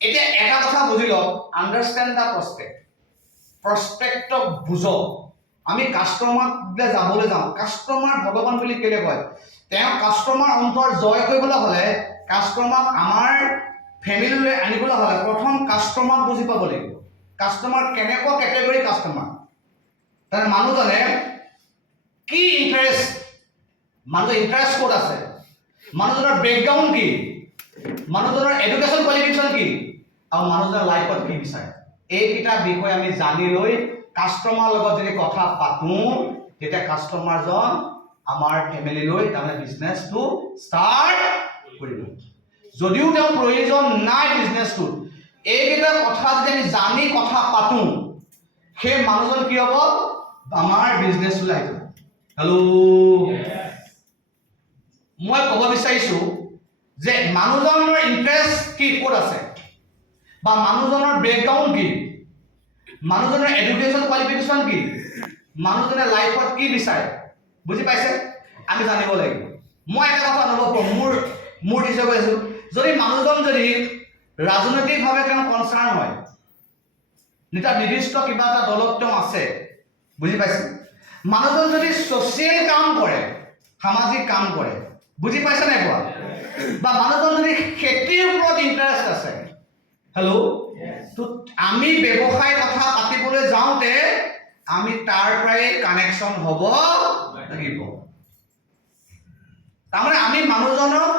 এতিয়া এটা কথা বুজি লওক আণ্ডাৰষ্টেণ্ড দ্য প্ৰস্পেক্ট প্ৰস্পেক্টক বুজক আমি কাষ্টমাৰলৈ যাবলৈ যাওঁ। কাষ্টমাৰ ভগৱান বুলি কেলৈ কয়? তেওঁ কাষ্টমাৰ অন্তৰ জয় কৰিবলৈ হ'লে কাষ্টমাৰক আমাৰ ফেমিলিলৈ আনিবলৈ হ'লে প্ৰথম কাষ্টমাৰক বুজি পাব লাগিব। কাষ্টমাৰ কেনেকুৱা কেটেগৰী কাষ্টমাৰ তাৰ মানুহজনে কি ইণ্টাৰেষ্ট মানুহৰ ইণ্টাৰেষ্ট ক'ত আছে? মানুহজনৰ বেকগ্ৰাউণ্ড কি? মানুহজনৰ এডুকেশ্যন কোৱালিফিকেশ্যন কি? আৰু মানুহজনৰ লাইফত কি বিচাৰে? এইকেইটা বিষয় আমি জানি লৈ কাষ্টমাৰ লগত যদি কথা পাতোঁ তেতিয়া কাষ্টমাৰজন আমাৰ ফেমিলিলৈ তাৰমানে বিজনেছটো ষ্টাৰ্ট কৰিব। যদিও তেওঁৰ প্ৰয়োজন নাই বিজনেছটোত এইকেইটা কথা যদি আমি জানি কথা পাতোঁ সেই মানুহজন কি হ'ব? আমাৰ বিজনেছটোলৈ আহিব হেল্ল' মই ক'ব বিচাৰিছোঁ যে মানুহজনৰ ইণ্টাৰেষ্ট কি, ক'ত আছে? বা মানুহজনৰ বেকগ্ৰাউণ্ড কি? মানুহজনৰ এডুকেশ্যন কোৱালিফিকেশ্যন কি? মানুহজনে লাইফত কি বিচাৰে? বুজি পাইছে? আমি জানিব লাগিব। মই এটা কথা অনুভৱ কৰোঁ মোৰ মোৰ দিশে কৈছোঁ যদি মানুহজন যদি ৰাজনৈতিকভাৱে তেওঁ কনচাৰ্ণ হয় এটা নিৰ্দিষ্ট কিবা এটা দলত তেওঁ আছে, বুজি পাইছে? মানুহজন যদি ছ'চিয়েল কাম কৰে, সামাজিক কাম কৰে বুজি পাইছে নাই পোৱা বা মানুহজন যদি খেতিৰ ওপৰত ইণ্টাৰেষ্ট আছে হেল্ল' তো আমি ব্যৱসায় কথা পাতিবলৈ যাওঁতে আমি তাৰ পৰাই কানেকশ্যন হ'ব লাগিব। তাৰমানে আমি মানুহজনক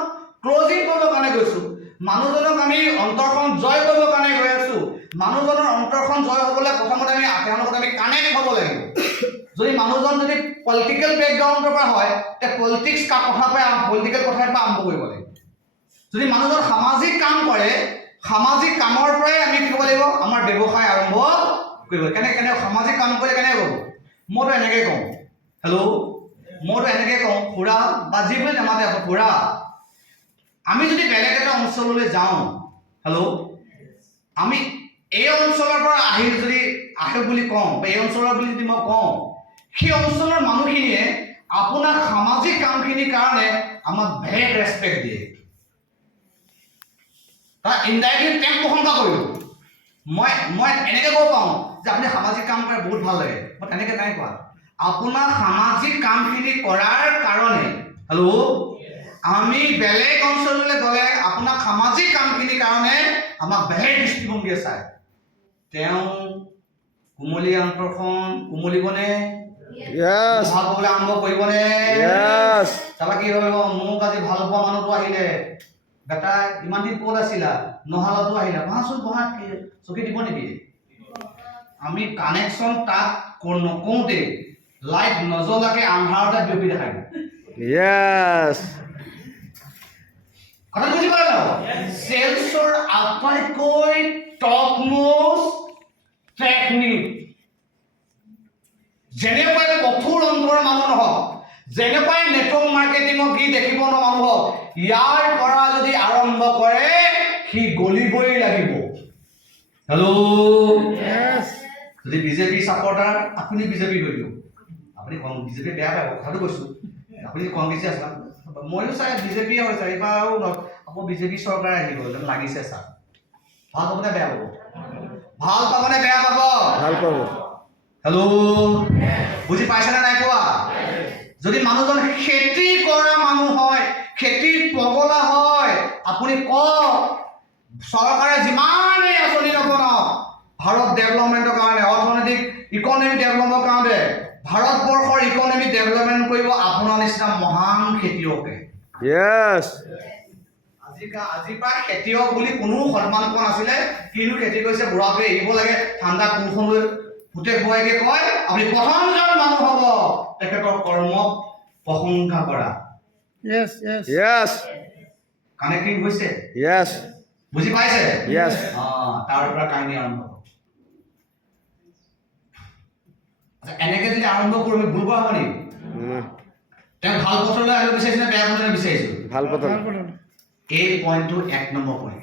ক্লজিং কৰিবৰ কাৰণে গৈছোঁ মানুহজনক আমি অন্তৰখন জয় কৰিবৰ কাৰণে গৈ আছোঁ মানুহজনৰ অন্তৰখন জয় হ'বলৈ প্ৰথমতে আমি তেওঁৰ লগত আমি কানেক্ট হ'ব লাগিব। যদি মানুহজন যদি পলিটিকেল বেকগ্ৰাউণ্ডৰ পৰা হয় তেতিয়া পলিটিক্স কথাৰ পৰা পলিটিকেল কথাৰ পৰা আৰম্ভ কৰিব লাগিব যদি মানুহজন সামাজিক কাম কৰে, সামাজিক কামৰ পৰাই আমি কি কৰিব লাগিব? আমাৰ ব্যৱসায় আৰম্ভ কৰিব। কেনেকৈ কেনেকৈ সামাজিক কাম কৰিলে কেনেকৈ হ'ব? মইতো এনেকৈ কওঁ। হেল্ল' মইতো এনেকৈ কওঁ। খুৰা, বা যি বুলি নামাতে আকৌ খুৰা। আমি যদি বেলেগ এটা অঞ্চললৈ যাওঁ হেল্ল' আমি এই অঞ্চলৰ পৰা আহি যদি আহে বুলি কওঁ, বা এই অঞ্চলৰ বুলি যদি মই কওঁ সেই অঞ্চলৰ মানুহখিনিয়ে আপোনাৰ সামাজিক কামখিনিৰ কাৰণে আমাক বেলেগ ৰেচপেক্ট দিয়ে। তাৰ ইনডাইৰেক্টলি তেওঁক প্ৰশংসা কৰিলোঁ। মই মই এনেকৈ ক'ব পাৰোঁ যে আপুনি সামাজিক কাম কৰে, বহুত ভালো লাগে। মই তেনেকৈ নাই কোৱা। আপোনাৰ সামাজিক কামখিনি কৰাৰ কাৰণে, হেল্ল' আমি বেলেগ অঞ্চললৈ গ'লে আপোনাক সামাজিক কামখিনিৰ কাৰণে আমাক বেলেগ দৃষ্টিভংগীয়ে চায় তেওঁ কুমলীয়া অন্তৰখন কুমলিবনে Yes. ভালো পাবলৈ আৰম্ভ কৰিবনে? Yes. তাৰপৰা কি কৰিব মোক আজি ভালো পোৱা মানুহটো আহিলে। বেটা ইমান দিন ক'ত আছিলা? নহালতো আহিলা। বহাচোন বহা চকী দিব নেকি? আমি কানেকশ্যন তাক নকওঁতে লাইট নজ্বলাকে আন্ধাৰতে বিয়পি দেখাই Yes. কথা বুজি পালে চেলছৰ আটাইতকৈ টপ মোষ্ট টেকনিক যেনেকুৱাই কঠোৰ অন্তৰৰ মানুহ নহওক যেনেকুৱাই নেটৱৰ্ক মাৰ্কেটিঙত কি দেখিব ন মানুহ হওক ইয়াৰ পৰা যদি আৰম্ভ কৰে সি গলিবই লাগিব। হেল্ল'. যদি বিজেপি ছাপৰ্টাৰ আপুনি বিজেপি কৰি দিয়ক আপুনি বিজেপি বেয়া পাব কথাটো কৈছোঁ। আপুনি কংগ্ৰেছী আছে। ময়ো চাই বিজেপিয়ে হৈছে এইবাৰ আৰু আকৌ বিজেপি চৰকাৰ আহিব যেন লাগিছে ছাৰ ভালো পাবনে বেয়া পাব? ভালো পাবনে বেয়া পাব? ভালো পাব। হেল্ল' বুজি পাইছেনে নাই পোৱা যদি মানুহজন খেতি কৰা মানুহ হয় খেতিত পগলা হয় আপুনি কওক চৰকাৰে যিমানেই আঁচনি নবনাওক ভাৰত ডেভেলপমেণ্টৰ কাৰণে অৰ্থনৈতিক ইকনমিক ডেভেলপৰ কাৰণে ভাৰতবৰ্ষৰ ইকনমিক ডেভেলপমেণ্ট কৰিব আপোনাৰ নিচিনা মহান খেতিয়কে। আজিৰ পৰা খেতিয়ক বুলি কোনো সন্মান পোৱা নাছিলে কিনো খেতি কৰিছে বুঢ়াটোৱে এৰিব লাগে ঠাণ্ডা কোৰখন লৈ পুতেক বোৱাৰীকে কয়? আপুনি প্ৰথমজন মানুহ হ'ব। তেখেতৰ কৰ্মক প্ৰশংসা কৰা. কানেক্টিং হৈছে. বুজি পাইছে. অঁ, তাৰ পৰা কাহিনী আৰম্ভ আচ্ছা, এনেকে যদি আৰম্ভ কৰোঁ আমি ভুল কৰা হ'ব নেকি তেওঁ ভালো পথলৈ আহিব বিচাৰিছে নে বেয়া পথলৈ বিচাৰিছোঁ? ভালো কথা এই পইণ্টটো এক নম্বৰ পইণ্ট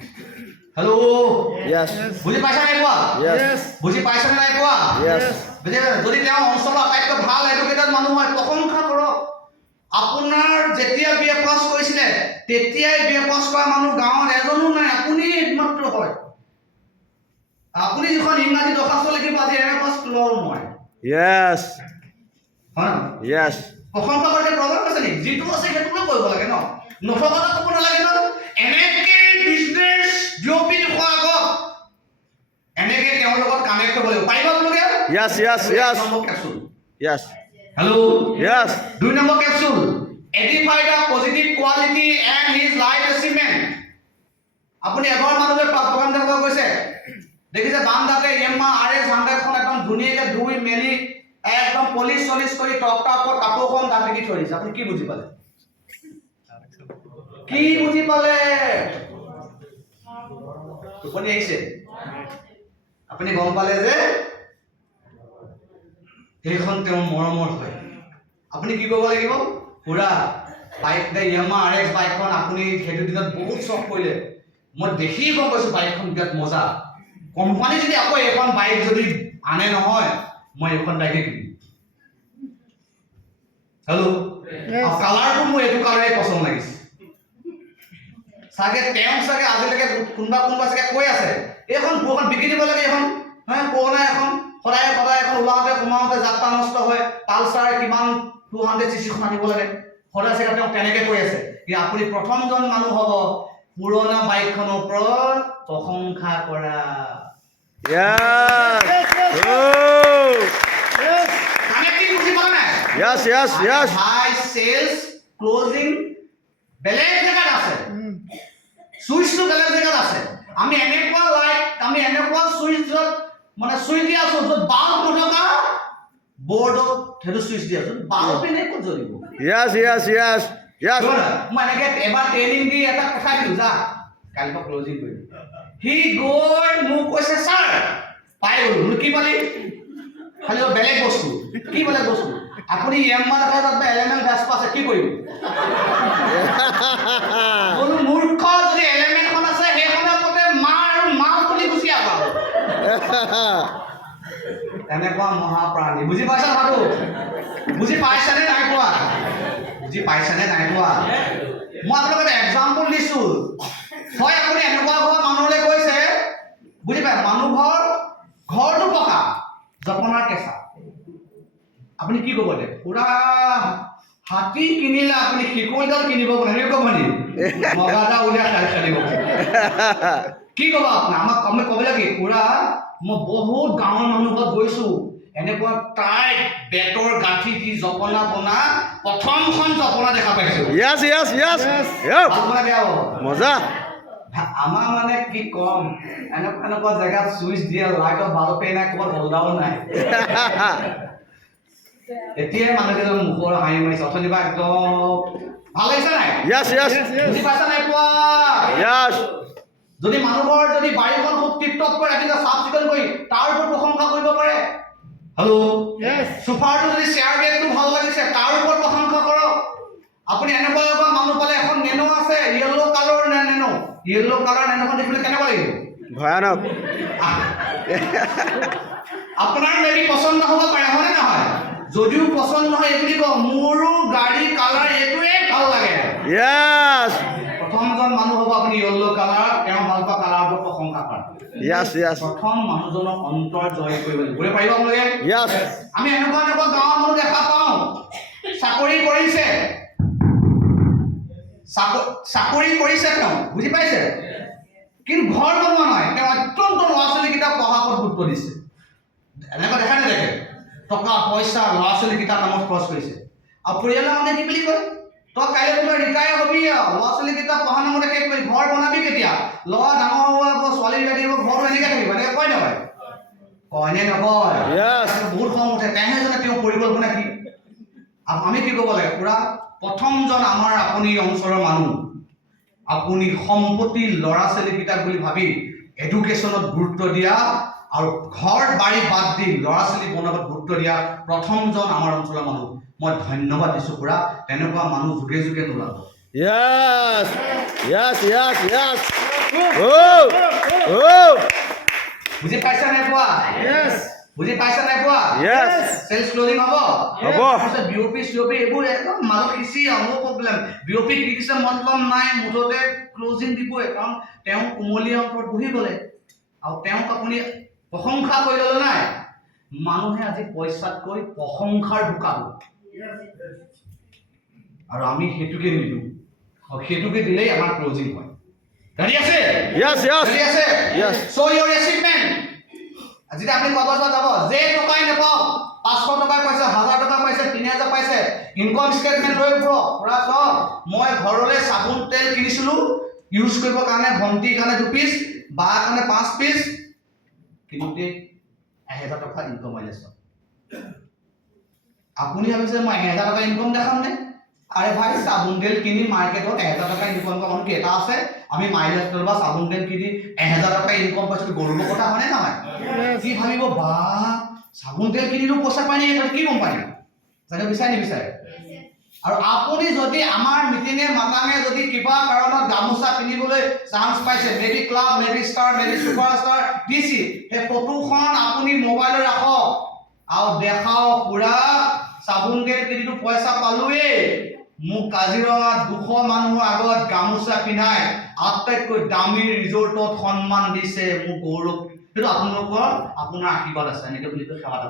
হেল্ল' Yes. বুজি পাইছা নাই পোৱা Yes. বুজি পাইছেনে নাই পোৱা Yes. বুজি যদি তেওঁ অঞ্চলৰ আটাইতকৈ ভালো এডুকেটেড মানুহ হয় প্ৰশংসা কৰক আপোনাৰ যেতিয়া বি এ পাছ কৰিছিলে তেতিয়াই বি এ পাছ কৰা মানুহ গাঁৱত এজনো নাই আপুনি একমাত্ৰ কৰে আপুনি যিখন ইংৰাজী দৰ্খাস্ত লিখিব আজি এম এ পাছ ল'ব নোৱাৰে Yes. হয় Yes. প্ৰশংসা কৰিলে প্ৰব্লেম আছে নেকি যিটো আছে সেইটোকে কৰিব লাগে ন নথকাটো ক'ব নালাগে ন এনেকে বিজনেছ বিয়পি দেখুওৱা আগত এনেকে তেওঁৰ লগত কানেক্ট হ'ব লাগিব। পাৰিব আপোনালোকে? Yes. Number capsule Yes. Hello' Yes. দুই number capsule edify the positive quality and his life achievement আপুনি এঘৰ মানুহলৈ প্ৰগ্ৰাম দেখাব গৈছে দেখিছে বাম দাঁতে এম আৰ এছ হাণ্ড্ৰেডখন একদম ধুনীয়াকৈ ধুই মেলি একদম পলিচ চলিচ কৰি টপটা ওপৰত কাপোৰখন দাঁত দেখি থৈ দিছে। আপুনি কি বুজি পালে? কি বুজি পালে? টোপনি আহিছে আপুনি গম পালে যে সেইখন তেওঁৰ মৰমৰ হয়। আপুনি কি কৰিব লাগিব? খুৰা বাইক য়ামা আৰ এক্স বাইকখন আপুনি সেইটো দিনত বহুত চখ কৰিলে। মই দেখি গম পাইছোঁ বাইকখন বিৰাট মজা। কোম্পানী যদি আকৌ এইখন বাইক যদি আনে নহয় মই এইখন বাইকে কিনিম। হেল্ল' কালাৰটো মোৰ এইটো কালাৰে পচন্দ লাগিছে। চাগে তেওঁ চাগে আজিলৈকে কোনোবা কোনোবা চাগে কৈ আছে। এইখন পুৰখন বিকি দিব লাগে এইখন। হা পুৰণা এখন। সদায় সদায় এখন ওলাওঁতে সোমাওঁতে যাত্ৰা নষ্ট হয়। পালচাৰ কিমান টু হাণ্ড্ৰেড চি চিখন আনিব লাগে। সদায় চাগে তেওঁ তেনেকৈ কৈ আছে। কি আপুনি প্ৰথমজন মানুহ হ'ব। পুৰণা বাইকখনৰ ওপৰত প্ৰশংসা কৰা। বেলেগ জেগাত আছে। চুইচটো বেলেগ জেগাত আছে। আমি এনেকুৱা লাইট আমি এনেকুৱা চুইচ য'ত মানে চুইচ দি আছো য'ত বাল্ব নথকা বৰ্ডত সেইটো চুইচ দি আছো। বাল্ব এনে ক'ত জ্বলিব? Yes, yes. Yes. শুনা, মই এনেকে এবাৰ ট্ৰেইনিং দি এটা কথা দিলোঁ যা কালিৰ পৰা ক্লজিং কৰিম। সি গৈ মোক কৈছে ছাৰ পাই গ'লো। বোলো কি পালি? খালি বেলেগ বস্তু। কি বেলেগ বস্তু? আপুনি এম মান এটা এলেমেণ্ট গাছ আছে কি কৰিব? বোলো মূৰ্খ যদি এলেমেণ্টখন আছে সেইখনৰ ওপৰতে মা আৰু মাল তুলি গুচি আহা এনেকুৱা মহাপ্ৰাণী। বুজি পাইছা কথাটো বুজি পাইছানে নাই পোৱা? বুজি পাইছানে নাই পোৱা? মই আপোনালোকক এটা এক্সাম্পল দিছোঁ। হয়, আপুনি এনেকুৱা ঘৰ মানুহলৈ গৈছে বুজি পায় মানুহ ঘৰ ঘৰটো পকা, জপনাৰ কেঁচা। আপুনি কি ক'ব দে পুৰা হাতী কিনিলে আপুনি শিকলিডাল কিনিব পাৰে হেৰি ক'ব নি মগাটা উলিয়াই খাই খেলিব কি ক'ব? আমাক আমি ক'বলৈ কি পুৰা মই বহুত গাঁৱৰ মানুহ ঘৰত গৈছোঁ। এনেকুৱা টাইট বেতৰ গাঁঠি দি জপনা বনা প্ৰথমখন জপনা দেখা পাইছোঁ। মজা। আমাৰ মানে কি ক'ম এনেকুৱা এনেকুৱা জেগাত চুইচ দিয়ে লাইটৰ বাল্বে নাই ক'ৰবাত হলদাও নাই। এতিয়াই মানুহকেইজন মুখৰ হাঁহি মাৰিছে। অথনিৰ পৰা একদম ভালো লাগিছে নাই? Yes, yes. বুজি পাইছা নাই পোৱা? Yes. যদি মানুহৰ যদি বাৰীখন খুব টিপটপ কৰি ৰাখিছে চাফ চিকুণ কৰি তাৰ ওপৰত প্ৰশংসা কৰিব পাৰে? হেল্ল' চোফাৰটো যদি চেয়াৰ বেগটো ভালো লাগিছে তাৰ ওপৰত প্ৰশংসা কৰক। আপুনি এনেকুৱা এনেকুৱা মানুহ পালে এখন নেনো আছে য়েল্ল' কালাৰ নে নেনো? য়েল্ল' কালাৰ নেনোখন দেখিলে কেনেকুৱা লাগিব? ভয়ানক। আপোনাৰ মেবি পচন্দ নহ'ব পাৰে হয়নে নহয়? যদিও পচন্দ নহয় এই বুলি কওঁ মোৰো গাড়ী কালাৰ এইটোৱে ভালো লাগে. প্ৰথমজন মানুহ হ'ব আপুনি য়েল্ল' কালাৰ তেওঁ ভালো পোৱা কালাৰৰ প্ৰশংসা কৰা. প্ৰথম মানুহজনৰ অন্তৰ জয় কৰিব লাগিব। পাৰিব আপোনালোকে. আমি এনেকুৱা এনেকুৱা গাঁৱৰ মানুহ দেখা পাওঁ। চাকৰি কৰিছে। চাক- চাকৰি কৰিছে তেওঁ বুজি পাইছে? কিন্তু ঘৰ বনোৱা নাই তেওঁ অত্যন্ত ল'ৰা ছোৱালীকেইটা পঢ়া ওপৰত গুৰুত্ব দিছে। এনেকুৱা দেখা নেদেখে। টকা পইচা ল'ৰা ছোৱালীকেইটাৰ নামত খৰচ কৰিছে। আৰু পৰিয়ালৰ মানুহে কি বুলি কয়? তই কাইলৈ তোমাৰ ৰিটায়াৰ হবি আৰু। ল'ৰা ছোৱালীকেইটা পঢ়া নামতে শেষ কৰি ঘৰ বনাবি কেতিয়া? ল'ৰা ডাঙৰ হ'ব ছোৱালী বিয়া দিব ঘৰটো এনেকৈ থাকিব। এনেকৈ কয় নকয় কয়? নে নকয়. বহুত খং উঠে। তেহে জানে তেওঁ পৰিকল্পনা কি? আমি কি ক'ব লাগে? পুৰা প্ৰথমজন আমাৰ আপুনি অঞ্চলৰ মানুহ। আপুনি সম্পত্তি ল'ৰা ছোৱালীকেইটাক বুলি ভাবি এডুকেশ্যনত গুৰুত্ব দিয়া। আৰু ঘৰ বাৰী বাদ দি ল'ৰা ছোৱালী বনাবত গুৰুত্ব দিয়া প্ৰথমজন আমাৰ অঞ্চলৰ মানুহ। মই ধন্যবাদ দিছোঁ পুৰা তেনেকুৱা মানুহ যুগে যুগে নোলাব। Yes. Yes, yes, yes. Oh. Oh. বুজি পাইছা নে পোৱা বুজি পাইছা নাই পোৱা Yes. চেলছ ক্লজিং হ'ব? হ'ব। তাৰপিছত বিঅপি চিঅপি এইবোৰ একদম মাজত সিঁচি আনো প্ৰব্লেম বিঅপি কি দিছে মতলব নাই। মুঠতে ক্লজিং দিবই কাৰণ তেওঁ কুমলীয়া অন্তৰত বহি গ'লে। আৰু তেওঁক আপুনি প্ৰশংসা কৰি ল'লে নাই? মানুহে আজি পইচাতকৈ প্ৰশংসাৰ ঢুকাব। আৰু আমি সেইটোকে নিদিওঁ। আৰু সেইটোকে দিলেই আমাৰ ক্লজিং হয়। ৰেডি আছে? Yes, yes. আছে? Yes. চ' ইয়ৰ এচিভমেণ্ট যেতিয়া আপুনি কবজত যাব যে টকাই নাপাওক পাঁচশো টকা পাইছে হাজাৰ টকা পাইছে তিনি হাজাৰ পাইছে ইনকম ষ্টেটমেণ্ট লৈ ফুৰক পুৰা চব। মই ঘৰলৈ চাবোন তেল কিনিছিলোঁ। ইউজ কৰিবৰ কাৰণে ভণ্টিৰ কাৰণে দুপিচ বাৰ কাৰণে পাঁচ পিচ। কিনোতে এহেজাৰ টকা ইনকম মাইলেজ আপুনি ভাবিছে মই এহেজাৰ টকা ইনকম দেখাম নে? আৰে ভাই চাবোন তেল কিনি মাৰ্কেটত এহেজাৰ টকা ইনকম কৰা মানুহ কেইটা আছে? আমি মাইলেজ তেল বা চাবোন তেল কিনি এহেজাৰ টকা ইনকম পাইছোঁ গৌৰৱৰ কথা হয়নে নহয়? কি ভাবিব বা চাবোন তেল কিনিলো পইচা পাই নেকি এইটো কি কোম্পানী চাগে বিচাৰে নিবিচাৰে। আৰু আপুনি যদি আমাৰ মিটিঙে মাতাঙে যদি কিবা কাৰণত গামোচা কিনিবলৈ চান্স পাইছে maybe club maybe star maybe super star D সেই ফটোখন আপুনি মোবাইলত ৰাখক। আৰু দেখাওক, পুৰা চাবোন তেল কিনিতো পইচা পালোৱেই। মোক কাজিৰঙাত দুশ মানুহৰ আগত গামোচা পিন্ধাই আটাইতকৈ দামী ৰিজৰ্টত সন্মান দিছে মোক গৌৰৱ। সেইটো আপোনালোকৰ আপোনাৰ আশীৰ্বাদ আছে, এনেকে বুলি কৈ সেৱা এটা.